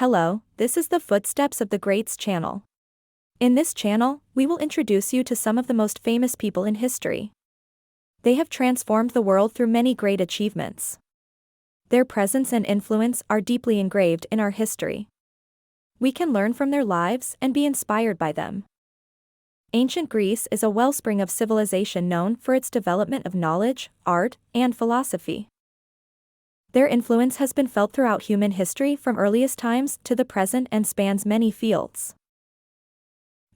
Hello, this is the Footsteps of the Greats channel. In this channel, we will introduce you to some of the most famous people in history. They have transformed the world through many great achievements. Their presence and influence are deeply engraved in our history. We can learn from their lives and be inspired by them. Ancient Greece is a wellspring of civilization known for its development of knowledge, art, and philosophy. Their influence has been felt throughout human history from earliest times to the present and spans many fields.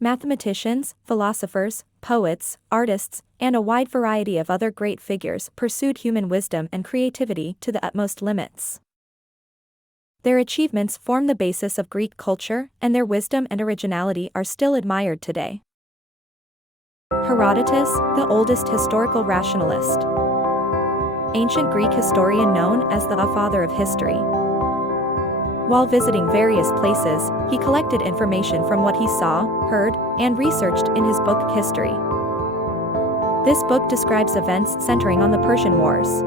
Mathematicians, philosophers, poets, artists, and a wide variety of other great figures pursued human wisdom and creativity to the utmost limits. Their achievements form the basis of Greek culture, and their wisdom and originality are still admired today. Herodotus, the oldest historical rationalist. Ancient Greek historian known as the father of history. While visiting various places, he collected information from what he saw, heard, and researched in his book History. This book describes events centering on the Persian Wars.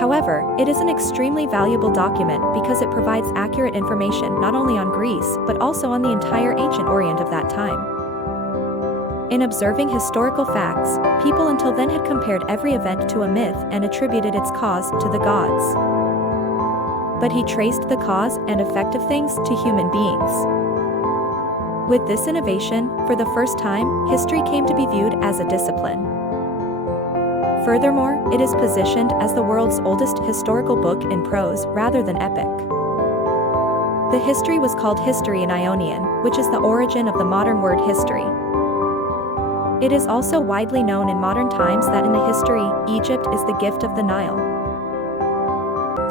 However, it is an extremely valuable document because it provides accurate information not only on Greece but also on the entire ancient Orient of that time. In observing historical facts, people until then had compared every event to a myth and attributed its cause to the gods. But he traced the cause and effect of things to human beings. With this innovation, for the first time, history came to be viewed as a discipline. Furthermore, it is positioned as the world's oldest historical book in prose rather than epic. The history was called history in Ionian, which is the origin of the modern word history. It is also widely known in modern times that in the history, Egypt is the gift of the Nile.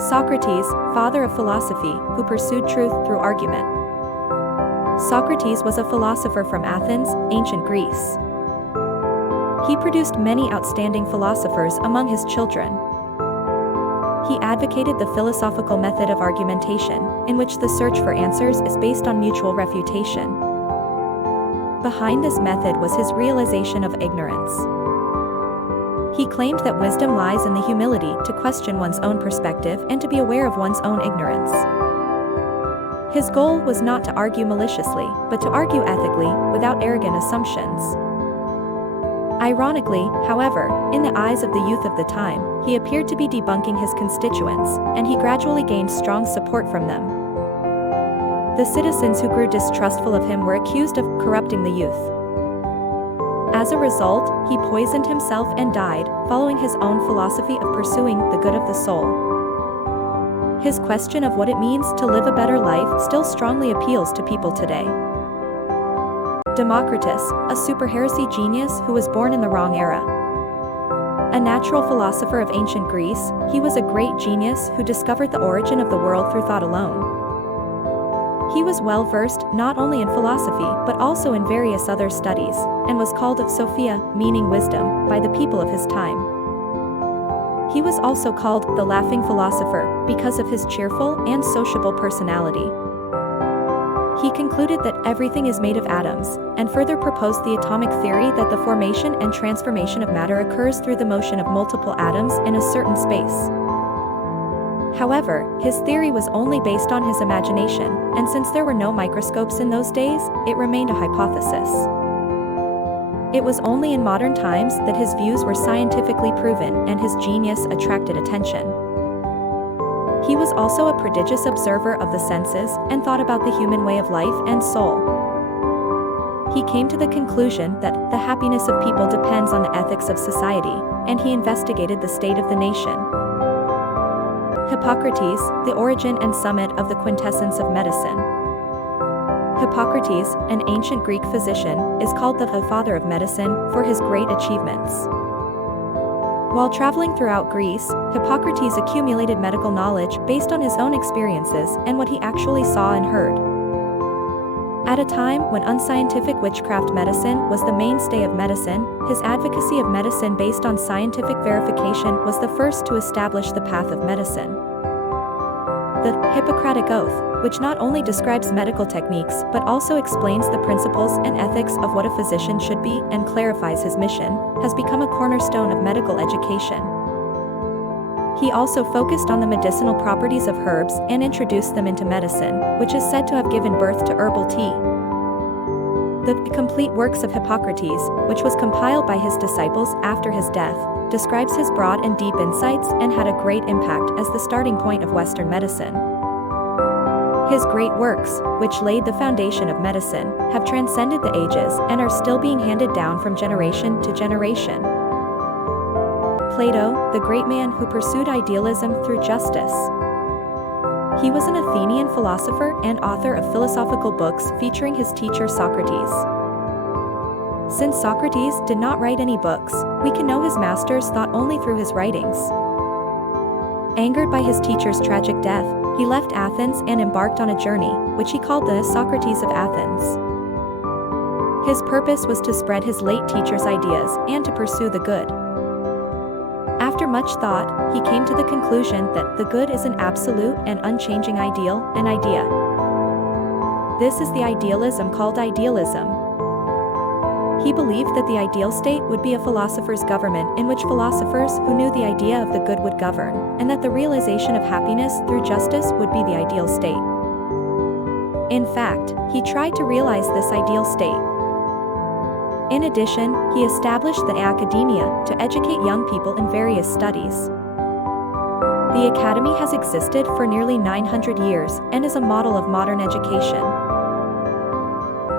Socrates, father of philosophy, who pursued truth through argument. Socrates was a philosopher from Athens, ancient Greece. He produced many outstanding philosophers among his children. He advocated the philosophical method of argumentation, in which the search for answers is based on mutual refutation. Behind this method was his realization of ignorance. He claimed that wisdom lies in the humility to question one's own perspective and to be aware of one's own ignorance. His goal was not to argue maliciously, but to argue ethically, without arrogant assumptions. Ironically, however, in the eyes of the youth of the time, he appeared to be debunking his constituents, and he gradually gained strong support from them. The citizens who grew distrustful of him were accused of corrupting the youth. As a result, he poisoned himself and died, following his own philosophy of pursuing the good of the soul. His question of what it means to live a better life still strongly appeals to people today. Democritus, a super-heresy genius who was born in the wrong era. A natural philosopher of ancient Greece, he was a great genius who discovered the origin of the world through thought alone. He was well versed not only in philosophy but also in various other studies, and was called Sophia, meaning wisdom, by the people of his time. He was also called the laughing philosopher because of his cheerful and sociable personality. He concluded that everything is made of atoms, and further proposed the atomic theory that the formation and transformation of matter occurs through the motion of multiple atoms in a certain space. However, his theory was only based on his imagination, and since there were no microscopes in those days, it remained a hypothesis. It was only in modern times that his views were scientifically proven and his genius attracted attention. He was also a prodigious observer of the senses and thought about the human way of life and soul. He came to the conclusion that the happiness of people depends on the ethics of society, and he investigated the state of the nation. Hippocrates, the origin and summit of the quintessence of medicine. Hippocrates, an ancient Greek physician, is called the father of medicine for his great achievements. While traveling throughout Greece, Hippocrates accumulated medical knowledge based on his own experiences and what he actually saw and heard. At a time when unscientific witchcraft medicine was the mainstay of medicine, his advocacy of medicine based on scientific verification was the first to establish the path of medicine. The Hippocratic Oath, which not only describes medical techniques but also explains the principles and ethics of what a physician should be and clarifies his mission, has become a cornerstone of medical education. He also focused on the medicinal properties of herbs and introduced them into medicine, which is said to have given birth to herbal tea. The Complete Works of Hippocrates, which was compiled by his disciples after his death, describes his broad and deep insights and had a great impact as the starting point of Western medicine. His great works, which laid the foundation of medicine, have transcended the ages and are still being handed down from generation to generation. Plato, the great man who pursued idealism through justice. He was an Athenian philosopher and author of philosophical books featuring his teacher Socrates. Since Socrates did not write any books, we can know his master's thought only through his writings. Angered by his teacher's tragic death, he left Athens and embarked on a journey, which he called the Socrates of Athens. His purpose was to spread his late teacher's ideas and to pursue the good. After much thought, he came to the conclusion that the good is an absolute and unchanging ideal, an idea. This is the idealism called idealism. He believed that the ideal state would be a philosopher's government in which philosophers who knew the idea of the good would govern, and that the realization of happiness through justice would be the ideal state. In fact, he tried to realize this ideal state. In addition, he established the academia to educate young people in various studies. The academy has existed for nearly 900 years and is a model of modern education.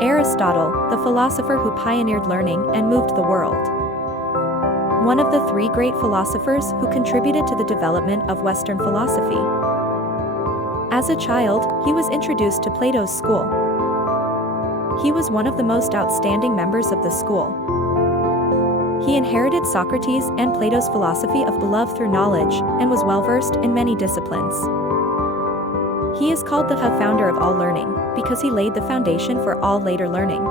Aristotle, the philosopher who pioneered learning and moved the world. One of the three great philosophers who contributed to the development of Western philosophy. As a child, he was introduced to Plato's school. He was one of the most outstanding members of the school. He inherited Socrates and Plato's philosophy of love through knowledge, and was well-versed in many disciplines. He is called the founder of all learning, because he laid the foundation for all later learning.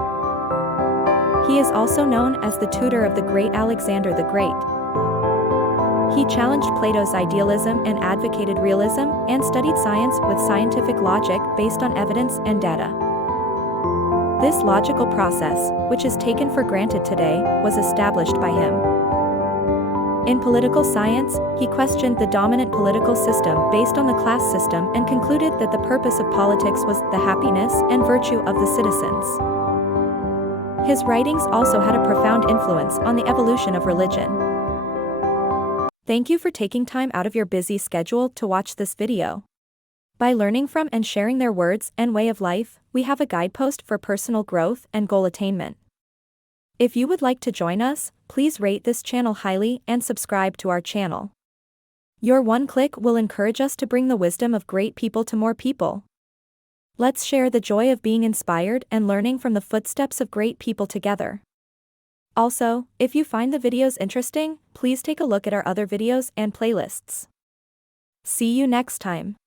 He is also known as the tutor of the great Alexander the Great. He challenged Plato's idealism and advocated realism, and studied science with scientific logic based on evidence and data. This logical process, which is taken for granted today, was established by him. In political science, he questioned the dominant political system based on the class system and concluded that the purpose of politics was the happiness and virtue of the citizens. His writings also had a profound influence on the evolution of religion. Thank you for taking time out of your busy schedule to watch this video. By learning from and sharing their words and way of life, we have a guidepost for personal growth and goal attainment. If you would like to join us, please rate this channel highly and subscribe to our channel. Your one click will encourage us to bring the wisdom of great people to more people. Let's share the joy of being inspired and learning from the footsteps of great people together. Also, if you find the videos interesting, please take a look at our other videos and playlists. See you next time.